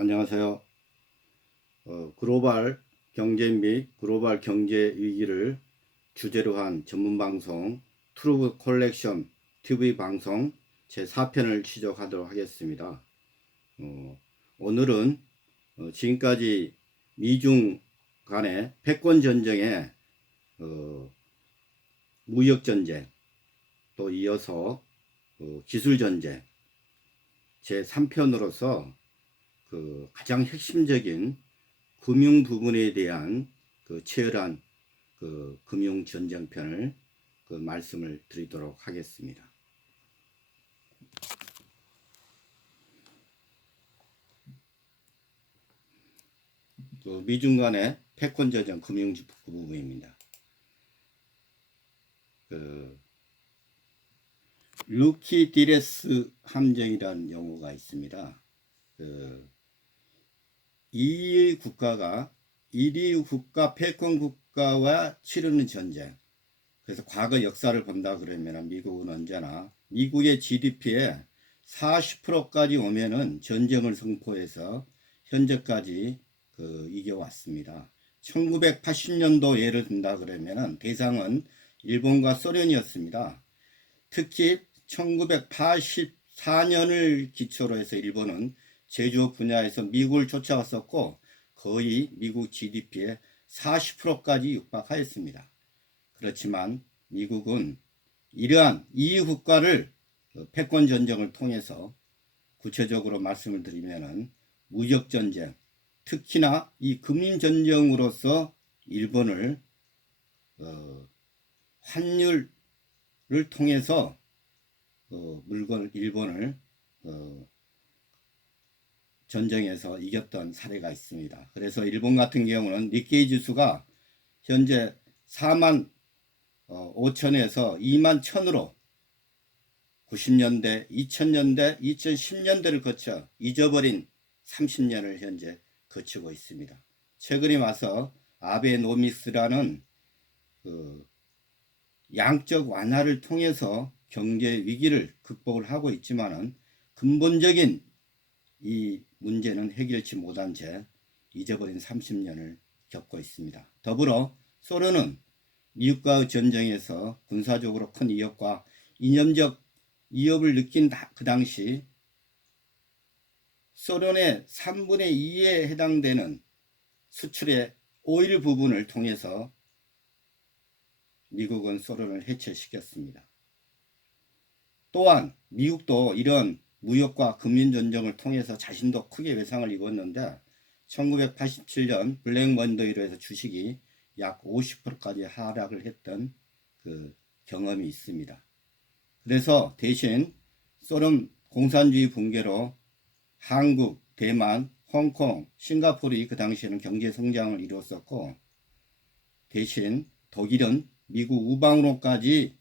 안녕하세요. 글로벌 경제 및 글로벌 경제 위기를 주제로 한 전문 방송 트루브 컬렉션 TV 방송 제4편을 시작하도록 하겠습니다. 오늘은 지금까지 미중 간의 패권 전쟁의 무역 전쟁, 또 이어서 기술 전쟁 제3편으로서 가장 핵심적인 금융 부분에 대한 치열한 금융 전쟁편을 말씀을 드리도록 하겠습니다. 미중 간의 패권 전쟁 금융 부분입니다. 루키디레스 함정이라는 용어가 있습니다. 이 국가가 1위 국가 패권 국가와 치르는 전쟁. 그래서 과거 역사를 본다 그러면 미국은 언제나 미국의 GDP의 40%까지 오면은 전쟁을 선포해서 현재까지 이겨왔습니다. 1980년도 예를 든다 그러면은 대상은 일본과 소련이었습니다. 특히 1984년을 기초로 해서 일본은 제조업 분야에서 미국을 쫓아왔었고 거의 미국 GDP의 40%까지 육박하였습니다. 그렇지만 미국은 이러한 이 국가를 패권 전쟁을 통해서 구체적으로 말씀을 드리면은 무역 전쟁, 특히나 이 금융 전쟁으로서 일본을 환율을 통해서 일본을 전쟁에서 이겼던 사례가 있습니다. 그래서 일본 같은 경우는 니케이 지수가 현재 4만 5천에서 2만 1천으로 90년대, 2000년대, 2010년대를 거쳐 잊어버린 30년을 현재 거치고 있습니다. 최근에 와서 아베노믹스라는 양적 완화를 통해서 경제 위기를 극복을 하고 있지만은 근본적인 이 문제는 해결치 못한 채 잊어버린 30년을 겪고 있습니다. 더불어 소련은 미국과의 전쟁에서 군사적으로 큰 위협과 이념적 위협을 느낀 그 당시 소련의 3분의 2에 해당되는 수출의 오일 부분을 통해서 미국은 소련을 해체시켰습니다. 또한 미국도 이런 무역과 금융 전쟁을 통해서 자신도 크게 외상을 입었는데 1987년 블랙먼데이로 해서 주식이 약 50%까지 하락을 했던 경험이 있습니다. 그래서 대신 소련 공산주의 붕괴로 한국, 대만, 홍콩, 싱가포르이 그 당시에는 경제 성장을 이루었었고 대신 독일은 미국 우방으로까지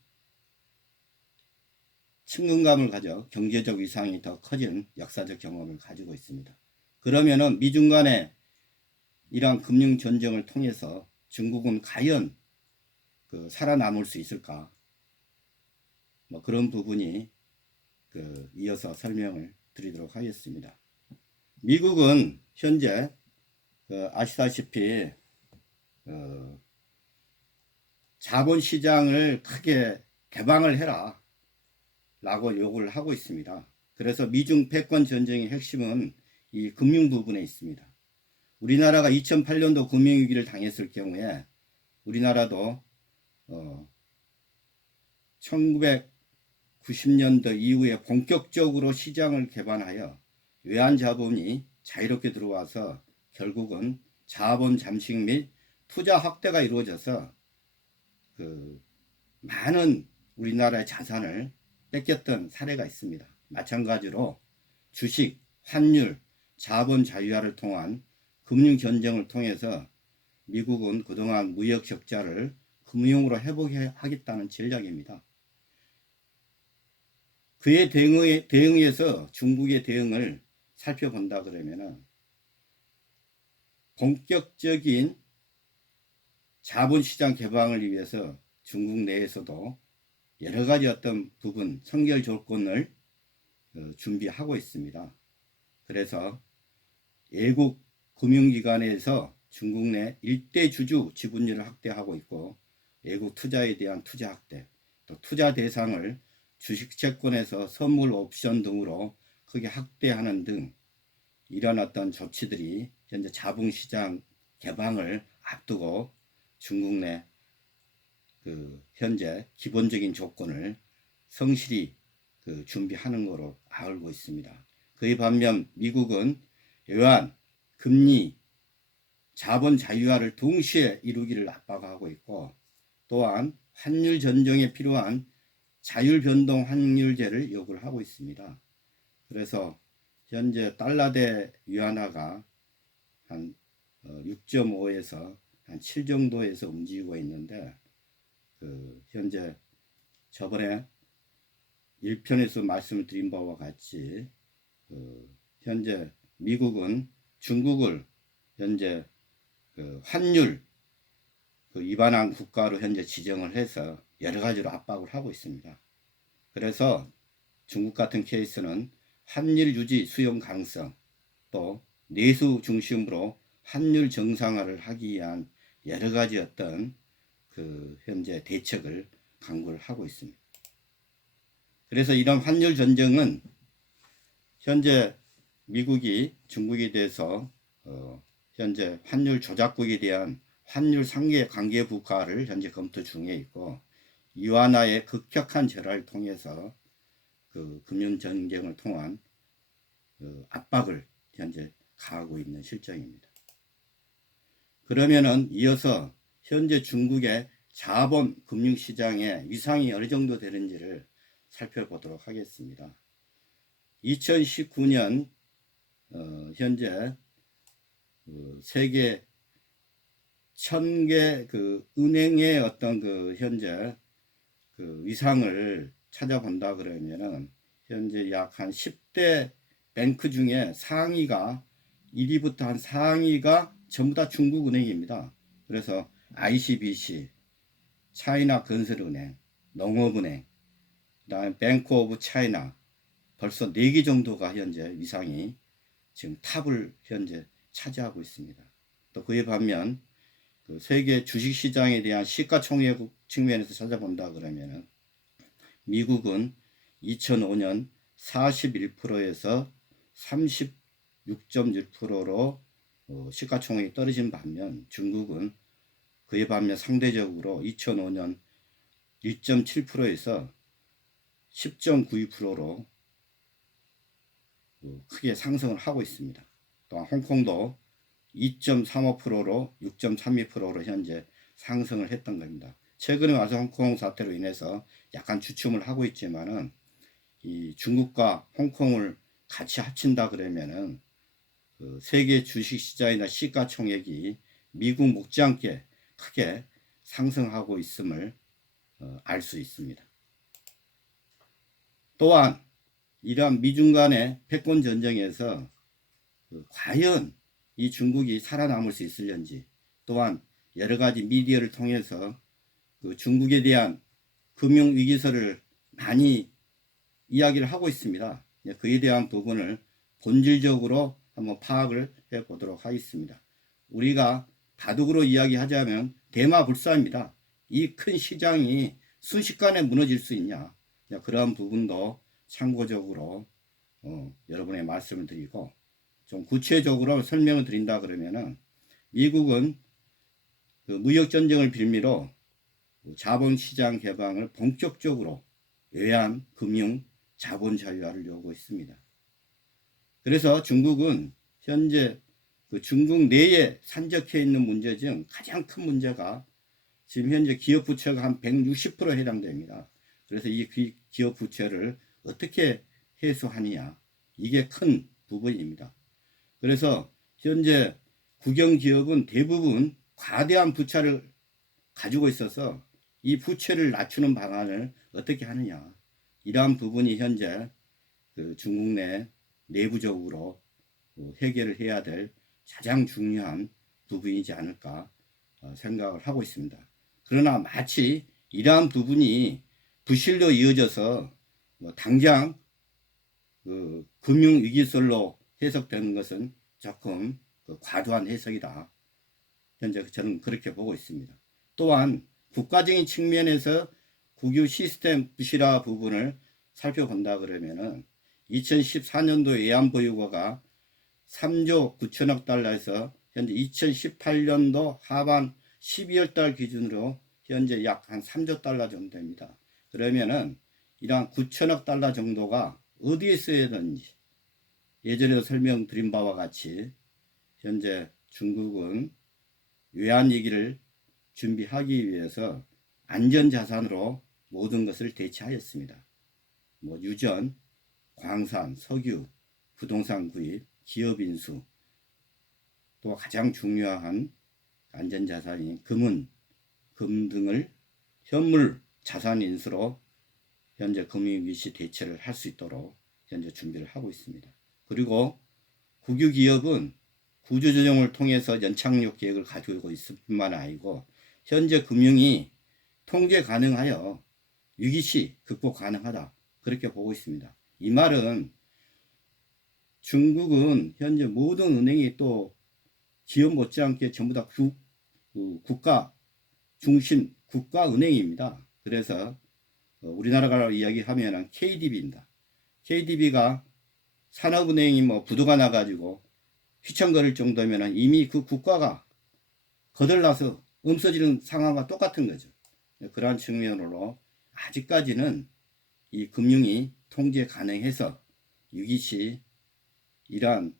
친근감을 가져 경제적 위상이 더 커진 역사적 경험을 가지고 있습니다. 그러면은 미중 간의 이러한 금융 전쟁을 통해서 중국은 과연 살아남을 수 있을까? 뭐 그런 부분이 이어서 설명을 드리도록 하겠습니다. 미국은 현재 아시다시피 자본시장을 크게 개방을 해라 라고 요구를 하고 있습니다. 그래서 미중 패권 전쟁의 핵심은 이 금융 부분에 있습니다. 우리나라가 2008년도 금융위기를 당했을 경우에 우리나라도 1990년도 이후에 본격적으로 시장을 개방하여 외환자본이 자유롭게 들어와서 결국은 자본 잠식 및 투자 확대가 이루어져서 많은 우리나라의 자산을 뺏겼던 사례가 있습니다. 마찬가지로 주식, 환율, 자본 자유화를 통한 금융 전쟁을 통해서 미국은 그동안 무역 적자를 금융으로 회복하겠다는 전략입니다. 그에 대응해서 중국의 대응을 살펴본다 그러면은 본격적인 자본시장 개방을 위해서 중국 내에서도 여러 가지 어떤 부분 선결 조건을 준비하고 있습니다. 그래서 외국 금융기관에서 중국 내 일대 주주 지분율을 확대하고 있고, 외국 투자에 대한 투자 확대, 또 투자 대상을 주식 채권에서 선물 옵션 등으로 크게 확대하는 등 이런 어떤 조치들이 현재 자본시장 개방을 앞두고 중국 내 현재 기본적인 조건을 성실히 준비하는 거로 알고 있습니다. 그에 반면 미국은 외환, 금리, 자본 자유화를 동시에 이루기를 압박하고 있고, 또한 환율 전정에 필요한 자율 변동 환율제를 요구를 하고 있습니다. 그래서 현재 달러 대 위안화가 한 6.5에서 한 7 정도에서 움직이고 있는데, 현재 저번에 1편에서 말씀드린 바와 같이 현재 미국은 중국을 현재 환율 위반한 국가로 현재 지정을 해서 여러 가지로 압박을 하고 있습니다. 그래서 중국 같은 케이스는 환율 유지 수용 가능성, 또 내수 중심으로 환율 정상화를 하기 위한 여러 가지 어떤 현재 대책을 강구를 하고 있습니다. 그래서 이런 환율 전쟁은 현재 미국이 중국에 대해서 현재 환율 조작국에 대한 환율 상계 관계 국가를 현재 검토 중에 있고, 위안화의 급격한 절하를 통해서 금융 전쟁을 통한 압박을 현재 가하고 있는 실정입니다. 그러면은 이어서 현재 중국의 자본 금융시장의 위상이 어느 정도 되는지를 살펴보도록 하겠습니다. 2019년 현재 세계 1000개 은행의 어떤 현재 위상을 찾아본다 그러면은 현재 약 한 10대 뱅크 중에 상위가 1위부터 한 상위가 전부 다 중국 은행입니다. 그래서 ICBC, 차이나 건설은행, 농업은행, 그다음에 뱅크 오브 차이나, 벌써 4개 정도가 현재 위상이 지금 탑을 현재 차지하고 있습니다. 또 그에 반면 세계 주식시장에 대한 시가총액 측면에서 찾아본다 그러면은 미국은 2005년 41%에서 36.6%로 시가총액이 떨어진 반면, 중국은 그에 반면 상대적으로 2005년 1.7%에서 10.92%로 크게 상승을 하고 있습니다. 또한 홍콩도 2.35%로 6.32%로 현재 상승을 했던 겁니다. 최근에 와서 홍콩 사태로 인해서 약간 주춤을 하고 있지만은, 이 중국과 홍콩을 같이 합친다 그러면은 세계 주식시장이나 시가총액이 미국 못지않게 크게 상승하고 있음을 알 수 있습니다. 또한 이러한 미중 간의 패권 전쟁에서 과연 이 중국이 살아남을 수 있을런지, 또한 여러 가지 미디어를 통해서 중국에 대한 금융위기설을 많이 이야기를 하고 있습니다. 그에 대한 부분을 본질적으로 한번 파악을 해 보도록 하겠습니다. 우리가 다독으로 이야기하자면 대마불사입니다. 이 큰 시장이 순식간에 무너질 수 있냐, 그러한 부분도 참고적으로 여러분의 말씀을 드리고, 좀 구체적으로 설명을 드린다 그러면은, 미국은 무역전쟁을 빌미로 자본시장 개방을 본격적으로 외환, 금융, 자본 자유화를 요구했습니다. 그래서 중국은 현재 중국 내에 산적해 있는 문제 중 가장 큰 문제가 지금 현재 기업 부채가 한 160% 해당됩니다. 그래서 이 기업 부채를 어떻게 해소하느냐, 이게 큰 부분입니다. 그래서 현재 국영기업은 대부분 과대한 부채를 가지고 있어서 이 부채를 낮추는 방안을 어떻게 하느냐, 이러한 부분이 현재 중국 내 내부적으로 해결을 해야 될 가장 중요한 부분이지 않을까 생각을 하고 있습니다. 그러나 마치 이러한 부분이 부실로 이어져서 당장 금융위기설로 해석되는 것은 조금 과도한 해석이다. 현재 저는 그렇게 보고 있습니다. 또한 국가적인 측면에서 국유 시스템 부실화 부분을 살펴본다 그러면은 2014년도 외환보유고가 3조 9천억 달러에서 현재 2018년도 하반 12월 달 기준으로 현재 약 한 3조 달러 정도 됩니다. 그러면은 이러한 9천억 달러 정도가 어디에 써야 되는지 예전에도 설명드린 바와 같이 현재 중국은 외환위기를 준비하기 위해서 안전자산으로 모든 것을 대체하였습니다. 뭐 유전, 광산, 석유, 부동산 구입, 기업 인수, 또 가장 중요한 안전자산인 금 등을 현물 자산 인수로 현재 금융위기 시 대처를 할 수 있도록 현재 준비를 하고 있습니다. 그리고 국유기업은 구조조정을 통해서 연착륙 계획을 가지고 있을 뿐만 아니고 현재 금융이 통제 가능하여 위기시 극복 가능하다 그렇게 보고 있습니다. 이 말은 중국은 현재 모든 은행이 또 기업 못지않게 전부 다 국가 중심 국가은행입니다. 그래서 우리나라가 이야기하면 KDB입니다. KDB가 산업은행이 뭐 부도가 나가지고 휘청거릴 정도면 이미 그 국가가 거들나서 없어지는 상황과 똑같은 거죠. 그러한 측면으로 아직까지는 이 금융이 통제 가능해서 위기시 이러한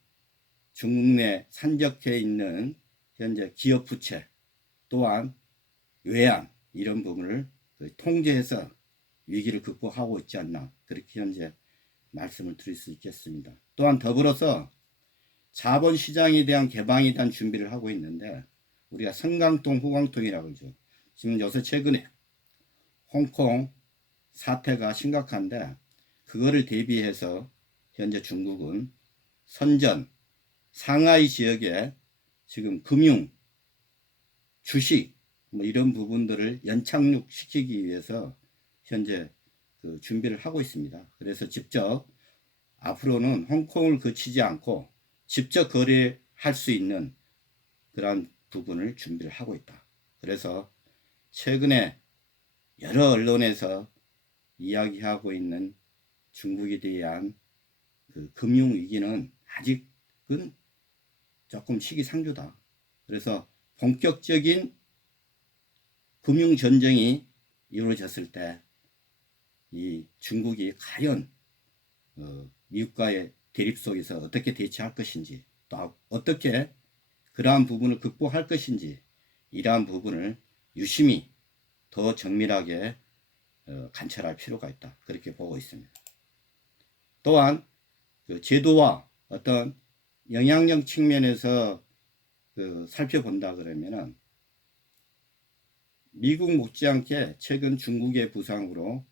중국 내 산적해 있는 현재 기업 부채 또한 외환 이런 부분을 통제해서 위기를 극복하고 있지 않나 그렇게 현재 말씀을 드릴 수 있겠습니다. 또한 더불어서 자본시장에 대한 개방에 대한 준비를 하고 있는데 우리가 성강통 후강통이라고 그러죠. 지금 요새 최근에 홍콩 사태가 심각한데 그거를 대비해서 현재 중국은 선전 상하이 지역에 지금 금융 주식 뭐 이런 부분들을 연착륙 시키기 위해서 현재 준비를 하고 있습니다. 그래서 직접 앞으로는 홍콩을 거치지 않고 직접 거래할 수 있는 그러한 부분을 준비를 하고 있다. 그래서 최근에 여러 언론에서 이야기하고 있는 중국에 대한 금융위기는 아직은 조금 시기상조다. 그래서 본격적인 금융전쟁이 이루어졌을 때 이 중국이 과연 미국과의 대립 속에서 어떻게 대처할 것인지 또 어떻게 그러한 부분을 극복할 것인지 이러한 부분을 유심히 더 정밀하게 관찰할 필요가 있다. 그렇게 보고 있습니다. 또한 제도와 어떤 영향력 측면에서 살펴본다 그러면은 미국 못지않게 최근 중국의 부상으로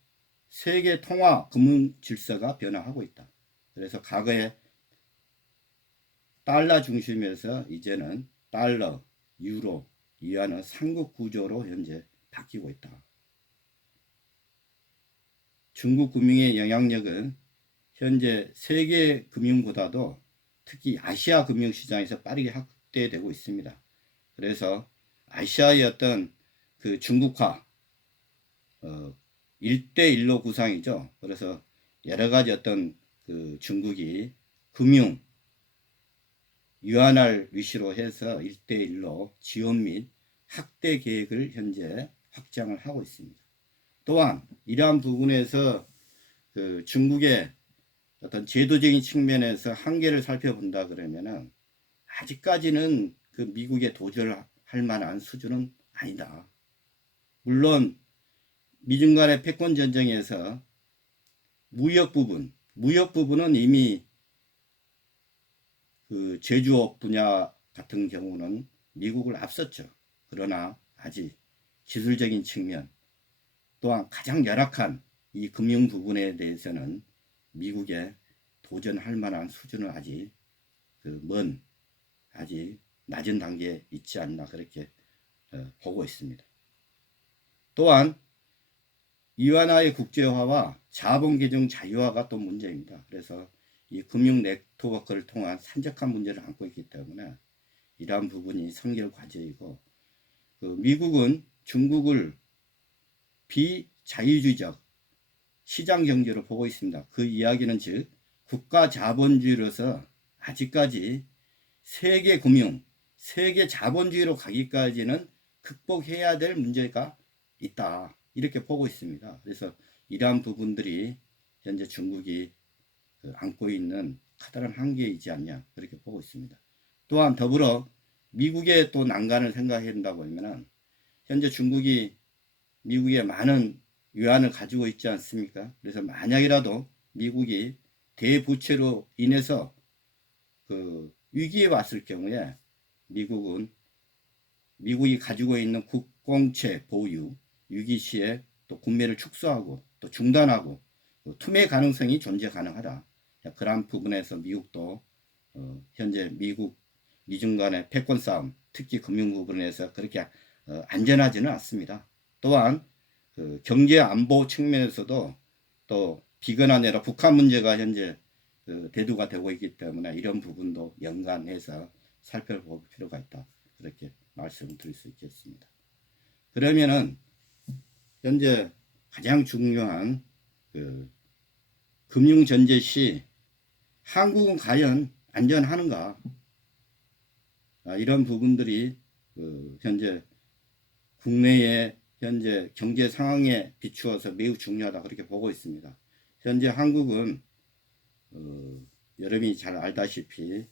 세계 통화 금융 질서가 변화하고 있다. 그래서 과거에 달러 중심에서 이제는 달러, 유로, 위안의 삼국 구조로 현재 바뀌고 있다. 중국 금융의 영향력은 현재 세계 금융보다도 특히 아시아 금융시장에서 빠르게 확대되고 있습니다. 그래서 아시아의 어떤 중국화 1대1로 구상이죠. 그래서 여러 가지 어떤 중국이 금융 유한할 위시로 해서 1대1로 지원 및 확대 계획을 현재 확장을 하고 있습니다. 또한 이러한 부분에서 중국의 어떤 제도적인 측면에서 한계를 살펴본다 그러면은 아직까지는 미국에 도전할 만한 수준은 아니다. 물론 미중 간의 패권 전쟁에서 무역 부분은 이미 제조업 분야 같은 경우는 미국을 앞섰죠. 그러나 아직 기술적인 측면 또한 가장 열악한 이 금융 부분에 대해서는 미국에 도전할 만한 수준은 아직 아직 낮은 단계에 있지 않나 그렇게 보고 있습니다. 또한 이완화의 국제화와 자본계정 자유화가 또 문제입니다. 그래서 이 금융 네트워크를 통한 산적한 문제를 안고 있기 때문에 이러한 부분이 성결 과제이고, 미국은 중국을 비자유주의적 시장 경제로 보고 있습니다. 그 이야기는 즉 국가 자본주의로서 아직까지 세계 금융, 세계 자본주의로 가기까지는 극복해야 될 문제가 있다, 이렇게 보고 있습니다. 그래서 이러한 부분들이 현재 중국이 안고 있는 커다란 한계이지 않냐, 그렇게 보고 있습니다. 또한 더불어 미국의 또 난관을 생각해야 된다고 하면, 현재 중국이 미국에 많은 유안을 가지고 있지 않습니까? 그래서 만약이라도 미국이 대부채로 인해서 위기에 왔을 경우에 미국이 가지고 있는 국공채 보유, 위기 시에 또 국매를 축소하고 또 중단하고 투매 가능성이 존재 가능하다. 그러한 부분에서 미국도 현재 미중 간의 패권 싸움, 특히 금융 부분에서 그렇게 안전하지는 않습니다. 또한 경제 안보 측면에서도 또 비건한 아니라 북한 문제가 현재 대두가 되고 있기 때문에 이런 부분도 연관해서 살펴볼 필요가 있다, 그렇게 말씀을 드릴 수 있겠습니다. 그러면은 현재 가장 중요한 금융 전제 시 한국은 과연 안전하는가, 이런 부분들이 현재 국내의 현재 경제 상황에 비추어서 매우 중요하다, 그렇게 보고 있습니다. 현재 한국은 여러분이 잘 알다시피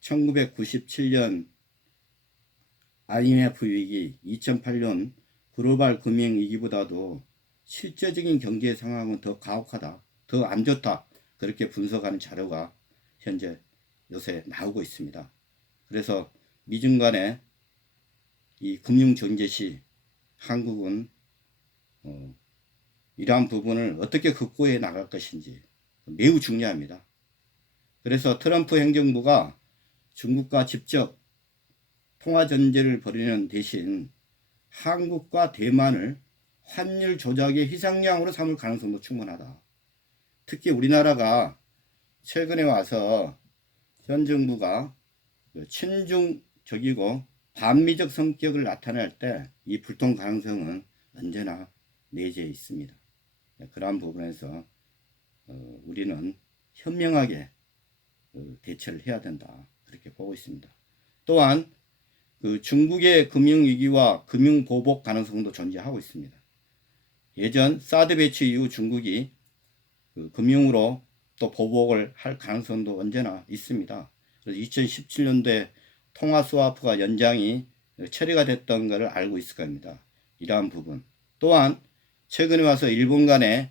1997년 IMF 위기, 2008년 글로벌 금융위기보다도 실제적인 경제 상황은 더 가혹하다, 더 안 좋다, 그렇게 분석하는 자료가 현재 요새 나오고 있습니다. 그래서 미중 간의 이 금융 전제 시 한국은 이러한 부분을 어떻게 극복해 나갈 것인지 매우 중요합니다. 그래서 트럼프 행정부가 중국과 직접 통화 전제를 벌이는 대신 한국과 대만을 환율 조작의 희생양으로 삼을 가능성도 충분하다. 특히 우리나라가 최근에 와서 현 정부가 친중적이고 반미적 성격을 나타낼 때 이 불통 가능성은 언제나 내재해 있습니다. 그러한 부분에서 우리는 현명하게 대처를 해야 된다, 그렇게 보고 있습니다. 또한 중국의 금융위기와 금융보복 가능성도 존재하고 있습니다. 예전 사드 배치 이후 중국이 금융으로 또 보복을 할 가능성도 언제나 있습니다. 그래서 2017년도에 통화 스와프가 연장이 처리가 됐던 것을 알고 있을 겁니다. 이러한 부분. 또한 최근에 와서 일본 간의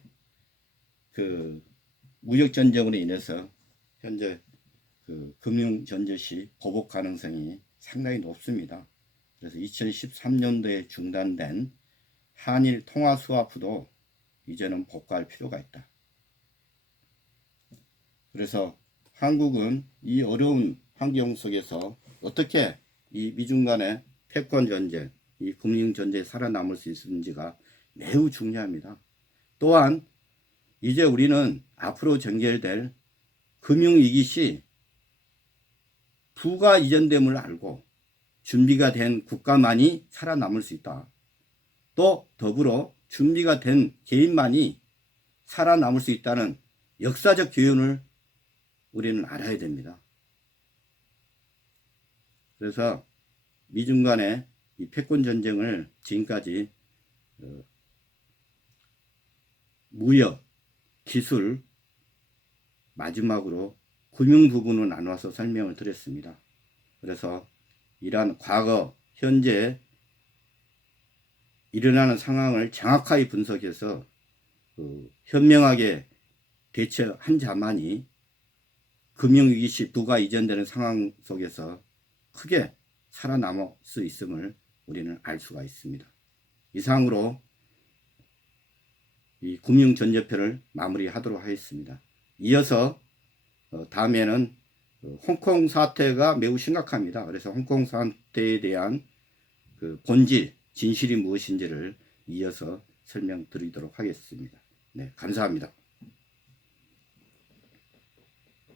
무역 전쟁으로 인해서 현재 금융 전제 시 보복 가능성이 상당히 높습니다. 그래서 2013년도에 중단된 한일 통화 스와프도 이제는 복구할 필요가 있다. 그래서 한국은 이 어려운 환경 속에서 어떻게 이 미중 간의 패권 전쟁, 이 금융 전쟁에 살아남을 수 있는지가 매우 중요합니다. 또한 이제 우리는 앞으로 전개될 금융위기 시 부가 이전됨을 알고 준비가 된 국가만이 살아남을 수 있다. 또 더불어 준비가 된 개인만이 살아남을 수 있다는 역사적 교훈을 우리는 알아야 됩니다. 그래서 미중 간의 이 패권 전쟁을 지금까지 무역, 기술, 마지막으로 금융 부분을 나눠서 설명을 드렸습니다. 그래서 이러한 과거, 현재 일어나는 상황을 정확하게 분석해서 현명하게 대처한 자만이 금융위기 시 부가 이전되는 상황 속에서 크게 살아남을 수 있음을 우리는 알 수가 있습니다. 이상으로 이 금융전제편을 마무리하도록 하겠습니다. 이어서 다음에는 홍콩 사태가 매우 심각합니다. 그래서 홍콩 사태에 대한 본질, 진실이 무엇인지를 이어서 설명드리도록 하겠습니다. 네, 감사합니다.